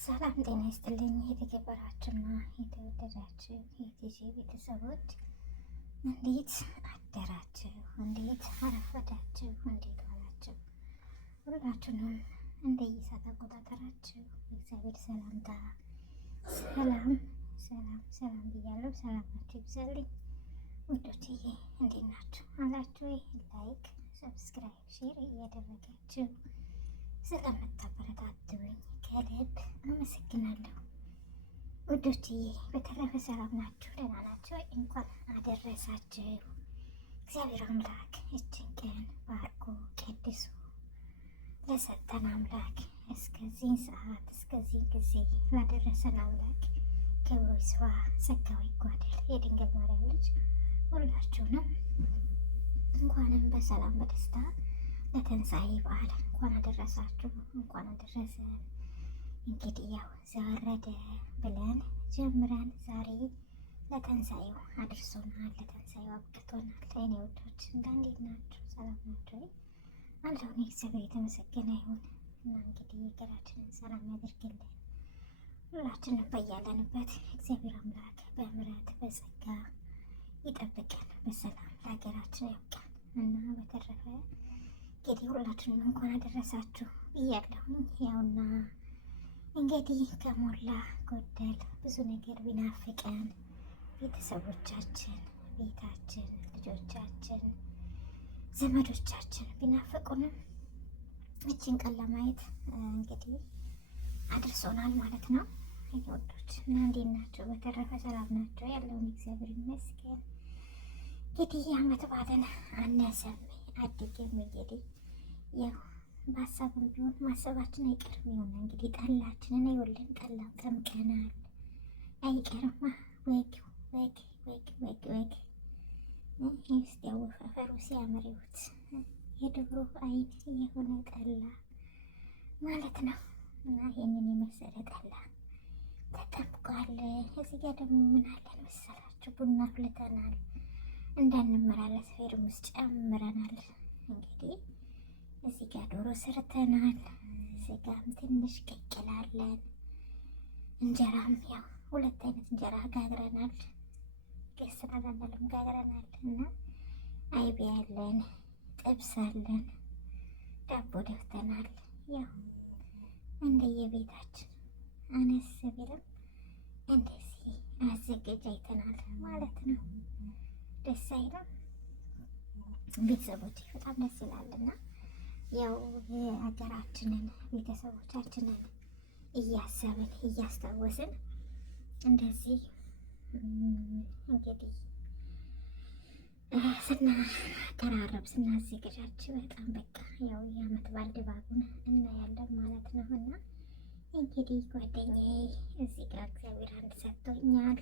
ሰላም ጤና ይስጥልኝ። የተከበራችሁና የተወደዳችሁ የቲጂ ቤተሰቦች እንዴት አደራችሁ? እንዴት አረፈዳችሁ? እንዴት ዋላችሁ? ሁላችሁንም እንደየሰዓት አቆጣጠራችሁ እግዚአብሔር ሰላምታ ሰላም ብያለሁ። ሰላማችሁ ይብዛልኝ ውዶችዬ። እንዴት ናችሁ አላችሁ? ላይክ፣ ሰብስክራይብ፣ ሼር እያደረጋችሁ ስለምታበረታቱኝ ከልብ አመሰግናለሁ ውዶችዬ። በተረፈ ሰላም ናችሁ? ደህና ናችሁ? እንኳን አደረሳችሁ። እግዚአብሔር አምላክ እችን ቀን ባርኮ ቀድሶ ለሰጠን አምላክ እስከዚህ ሰዓት እስከዚህ ጊዜ ላደረሰን አምላክ ክብሩ ይስፋ፣ ጸጋው ይጓደል። የድንግል ማርያም ልጅ ሁላችሁንም እንኳንም በሰላም በደስታ ለትንሣኤ በዓል እንኳን አደረሳችሁ፣ እንኳን አደረሰን። እንግዲህ ያው ዘወረደ ብለን ጀምረን ዛሬ ለትንሣኤው አድርሶናል፣ ለትንሣኤው አብቅቶናል። የእኔ ውዶች እንዴት ናችሁ? ሰላም ናችሁ? አለሁ እኔ እግዚአብሔር የተመሰገነ ይሁን እና እንግዲህ ሀገራችንን ሰላም ያደርግልን። ሁላችንም በያለንበት እግዚአብሔር አምላክ በምሕረት በጸጋ ይጠብቀን፣ በሰላም ለሀገራችን ያብቃን እና በተረፈ እንግዲህ ሁላችንም እንኳን አደረሳችሁ ብያለሁኝ። ያውና እንግዲህ ከሞላ ጎደል ብዙ ነገር ቢናፍቀን ቤተሰቦቻችን፣ ቤታችን፣ ልጆቻችን፣ ዘመዶቻችን ቢናፍቁንም እችን ቀን ለማየት እንግዲህ አድርሶናል ማለት ነው። ወዶች እና እንዴት ናቸው? በተረፈ ሰላም ናቸው? ያለውን እግዚአብሔር ይመስገን። እንግዲህ የዓመት በዓልን አነሰም አድጌም እንግዲህ ያው በሀሳብም ቢሆን ማሰባችን አይቀርም። የሆነ እንግዲህ ጠላችንን ይወልን ጠላ ጠምቀናል፣ አይቀርማ ወግ ውስጥ ያወፋፈሩ ሲያምሬውት የድብሮ አይነት የሆነ ጠላ ማለት ነው እና ይህንን የመሰለ ጠላ ተጠምቋል። እዚህ ጋር ደግሞ ምን አለን መሰላችሁ? ቡና አፍልተናል፣ እንዳንመላለስ ፌርሙስ ጨምረናል። እንግዲህ እዚህ ጋር ዶሮ ሰርተናል፣ ስጋም ትንሽ ቀቅላለን፣ እንጀራም ያው 2 አይነት እንጀራ ጋግረናል፣ ገስናላለም ጋግረናል እና አይቤ ያለን ጥብስ አለን፣ ዳቦ ደፍተናል። ያው እንደየቤታችን አነስ ቢልም እንደዚህ አዘገጃጅተናል ማለት ነው። ደስ አይልም? ቤተሰቦች በጣም ደስ ይላልና ያው የሀገራችንን ቤተሰቦቻችንን እያሰብን እያስታወስን እንደዚህ እንግዲህ ስናቀራረብ ስናዘገጃጅ በጣም በቃ ያው የዓመት በዓል ድባቡን እናያለን ማለት ነው። እና እንግዲህ ጓደኛዬ እዚህ ጋር እግዚአብሔር አንድ ሰጥቶኛል፣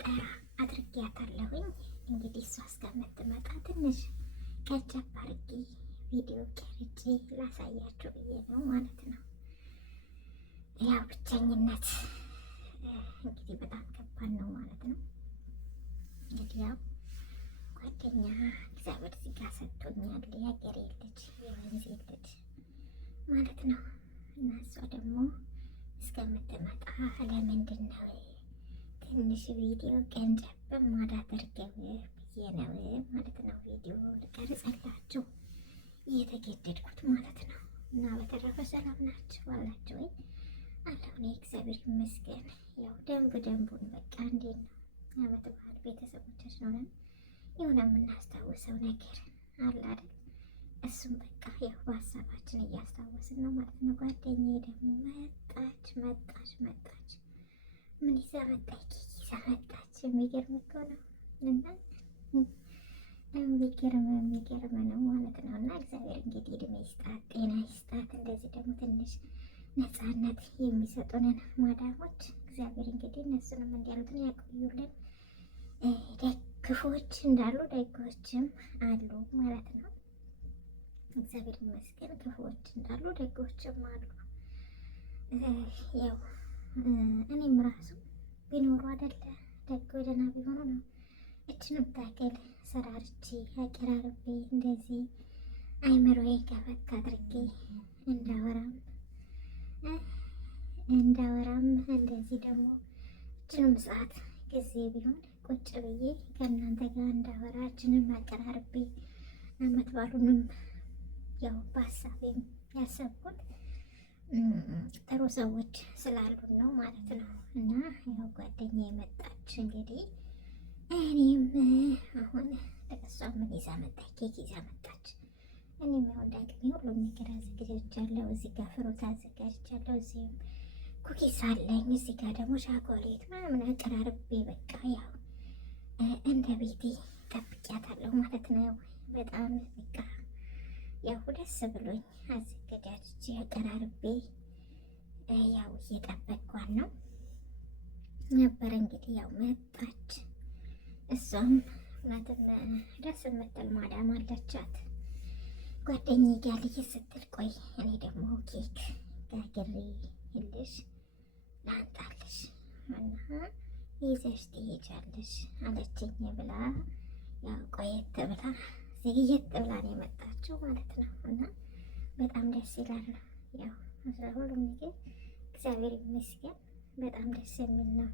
ጠራ አድርጊያታለሁኝ። እንግዲህ እሷ እስከምትመጣ ትንሽ ቀጨብ አድርጌ ቪዲዮ ቀርጬ ላሳያችሁ ብዬ ነው ማለት ነው። ያው ብቸኝነት እንግዲህ በጣም ከባድ ነው ማለት ነው። እንግዲህ ያው ጓደኛ እግዚአብሔር እዚህ ጋር ሰጥቶኛል፣ የሀገሬ ልጅ የወንዜ ልጅ ማለት ነው። እና እሷ ደግሞ እስከምትመጣ ለምንድን ነው ትንሽ ቪዲዮ ቀንጨብ ማዳደርገው ብዬ ነው ማለት ነው። ቪዲዮ ልቀርጸላችሁ እየተገደድኩት ማለት ነው። እና በተረፈ ሰላም ናችሁ አላችሁ ወይ? አለሁ እኔ እግዚአብሔር ይመስገን። ያው ደንቡን በቃ እንዴት ነው ዓመት በዓል ቤተሰቦቻችን ሆነን የሆነ የምናስታውሰው ነገር አለ አይደል? እሱም በቃ ያው በሀሳባችን እያስታወስን ነው ማለት ነው። ጓደኛዬ ደግሞ መጣች። ምን ይዛ መጣች? ይዛ መጣች። የሚገርም እኮ ነው እና የሚገርም ነው ማለት ነው። እና እግዚአብሔር እንግዲህ እድሜ ይስጣት፣ ጤና ይስጣት። እንደዚህ ደግሞ ትንሽ ነፃነት የሚሰጡንን ማዳሞች እግዚአብሔር እንግዲህ እነሱንም እንዲያሉትን ያቆዩልን። ክፉዎች እንዳሉ ደጎችም አሉ ማለት ነው። እግዚአብሔር ይመስገን። ክፉዎች እንዳሉ ደጎችም አሉ። ያው እኔም ራሱ ቢኖሩ አይደለ ደግ ወደና ቢሆኑ ነው እችንም ታከል ሰራርቼ አቀራርቤ እንደዚህ አይምሮዬ ከፈት አድርጌ እንዳወራም እንዳወራም እንደዚህ ደግሞ እችንም ሰዓት ጊዜ ቢሆን ቁጭ ብዬ ከእናንተ ጋር እንዳወራ እችንም አቀራርቤ አመት ባሉንም ያው በሀሳቤም ያሰብኩት ጥሩ ሰዎች ስላሉን ነው ማለት ነው። እና ያው ጓደኛ የመጣች እንግዲህ እኔም አሁን ለእሷ ምን ይዛ መጣች? ኬክ ይዛ መጣች። እኔም ያው እንዳቅሜ ሁሉም ነገር አዘጋጅቻለሁ። እዚህ ጋር ፍሩት አዘጋጅቻለሁ። እዚህም ኩኪስ አለኝ። እዚህ ጋር ደግሞ ቻኮሌት ምናምን አቀራርቤ በቃ ያው እንደ ቤቴ ጠብቂያታለሁ ማለት ነው። በጣም በቃ ያው ደስ ብሎኝ አዘጋጅቼ አቀራርቤ ያው እየጠበቅኳት ነው ነበረ። እንግዲህ ያው መጣች። እሷም እውነትም ደስ የምትል ማዳም አለቻት። ጓደኛዬ ጋር ልሂድ ስትል ቆይ እኔ ደግሞ ኬክ ጋግሬ ይልሽ ላንጣልሽ እና ይዘሽ ትሄጃለሽ አለችኝ ብላ ያው ቆየት ብላ ዘግየት ብላ ነው የመጣችው ማለት ነው። እና በጣም ደስ ይላል። ያው ሁሉም ነገር እግዚአብሔር ይመስገን በጣም ደስ የሚል ነው።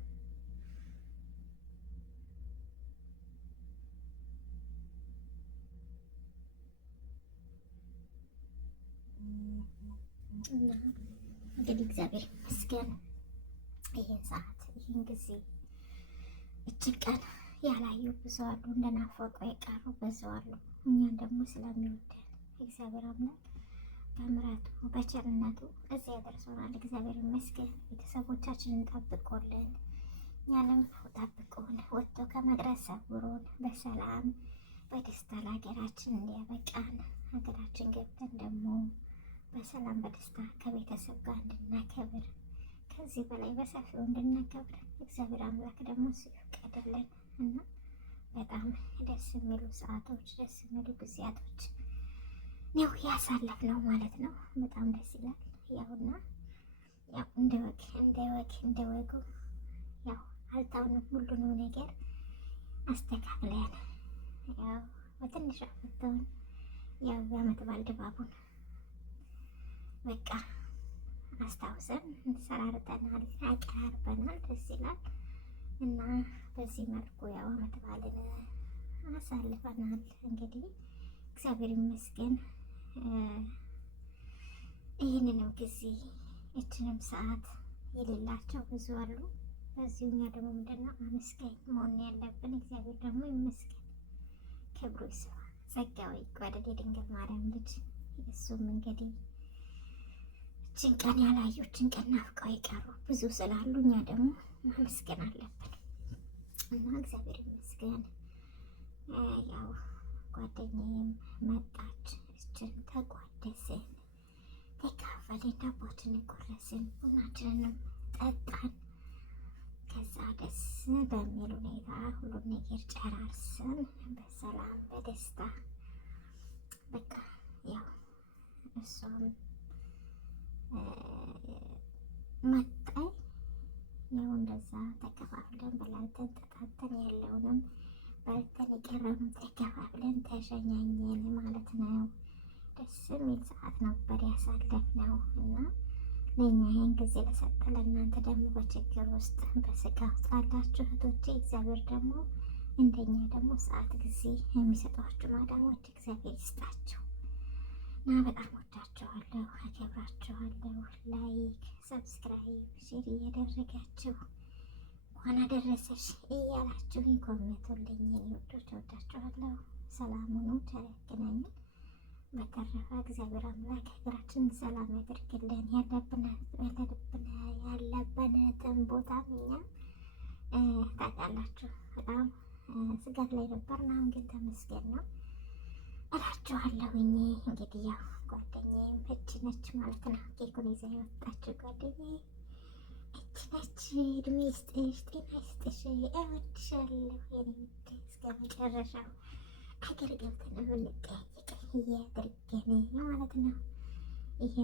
እንግዲህ እግዚአብሔር ይመስገን ይህን ሰዓት ይህን ጊዜ እችን ቀን ያላዩ ብዙ አሉ፣ እንደናፈቁ የቀሩ ብዙ አሉ። እኛን ደግሞ ስለሚወደን እግዚአብሔር አምላክ በምሕረቱ በቸርነቱ እዚህ ያደርሰናል። እግዚአብሔር ይመስገን። ቤተሰቦቻችንን ጠብቆልን እኛንም ጠብቆን ወጥቶ ከመቅረት ሰውሮን በሰላም በደስታ ለሀገራችን እንዲያበቃን ሀገራችን ገብተን ደግሞ በሰላም በደስታ ከቤተሰብ ጋር እንድናከብር ከዚህ በላይ በሰፊው እንድናከብር እግዚአብሔር አምላክ ደግሞ ሲፈቅድልን እና በጣም ደስ የሚሉ ሰዓቶች ደስ የሚሉ ጊዜያቶች ነው ያሳለፍነው ማለት ነው። በጣም ደስ ይላል። ያውና ያው እንደ ወጉ ያው አልታውንም ሁሉንም ነገር አስተካክለን ያው በትንሽ አመጣውን ያው የዓመት በዓል ድባቡን በቃ አስታውሰን እንሰራርተናል፣ አቀራርበናል። ደስ ይላል እና በዚህ መልኩ ያው ዓመት በዓልን አሳልፈናል። እንግዲህ እግዚአብሔር ይመስገን ይህንንም ጊዜ እችንም ሰዓት የሌላቸው ብዙ አሉ። በዚሁኛ ደግሞ ምንድነው አመስጋኝ መሆን ያለብን። እግዚአብሔር ደግሞ ይመስገን፣ ክብሩ ይስፋ፣ ጸጋው ይጓደል። የድንግል ማርያም ልጅ እሱም እንግዲህ እችን ቀን ያላዩ እችን ቀን ናፍቀው የቀሩ ብዙ ስላሉ እኛ ደግሞ ማመስገን አለብን እና እግዚአብሔር ይመስገን። ያው ጓደኛዬም መጣች፣ እችን ተቋደስን፣ ተካፈልን፣ ዳቦችንን ቆረስን፣ ቡናችንንም ጠጣን። ከዛ ደስ በሚል ሁኔታ ሁሉም ነገር ጨራርስን በሰላም በደስታ በቃ ያው እሷም መጣይ ያው እንደዛ ተከፋፍለን በላልተን ጠጣተን ያለውንም በልተን የቀረንም ተከፋፍለን ተሸኛኘን ማለት ነው። ደስ የሚል ሰዓት ነበር ያሳለፍነው እና ለእኛ ይህን ጊዜ ለሰጠ ለእናንተ ደግሞ በችግር ውስጥ በስጋ ውስጥ ላላችሁ እህቶቼ እግዚአብሔር ደግሞ እንደኛ ደግሞ ሰዓት ጊዜ የሚሰጧችሁ ማዳሞች እግዚአብሔር ይስጣችሁ እና በጣም ወዳችኋለሁ፣ አከብራችኋለሁ። ላይክ፣ ሰብስክራይብ፣ ሼር እያደረጋችሁ እንኳን አደረሰሽ እያላችሁ ኮሜንቱልኝ። ወዶች ወዳችኋለሁ። ሰላም ሁኑ፣ ቸር ያገናኘን። በተረፈ እግዚአብሔር አምላክ ሀገራችንን ሰላም ያደርግልን። ያለበትን ቦታ እኛ ታውቃላችሁ በጣም ስጋት ላይ ነበርን። አሁን ግን ተመስገን ነው እላችኋለሁኝ። እንግዲህ ያው ጓደኛዬም እች ነች ማለት ነው። ኬኩን ይዛ የወጣችው ጓደኛዬ እች ነች። እድሜ ይስጥሽ፣ ጤና ይስጥሽ፣ እወድሻለሁ የኔ ውድ። እስከ መጨረሻው ሀገር ገብተን የምንጠያየቅ እያደርገን ማለት ነው። ይሄ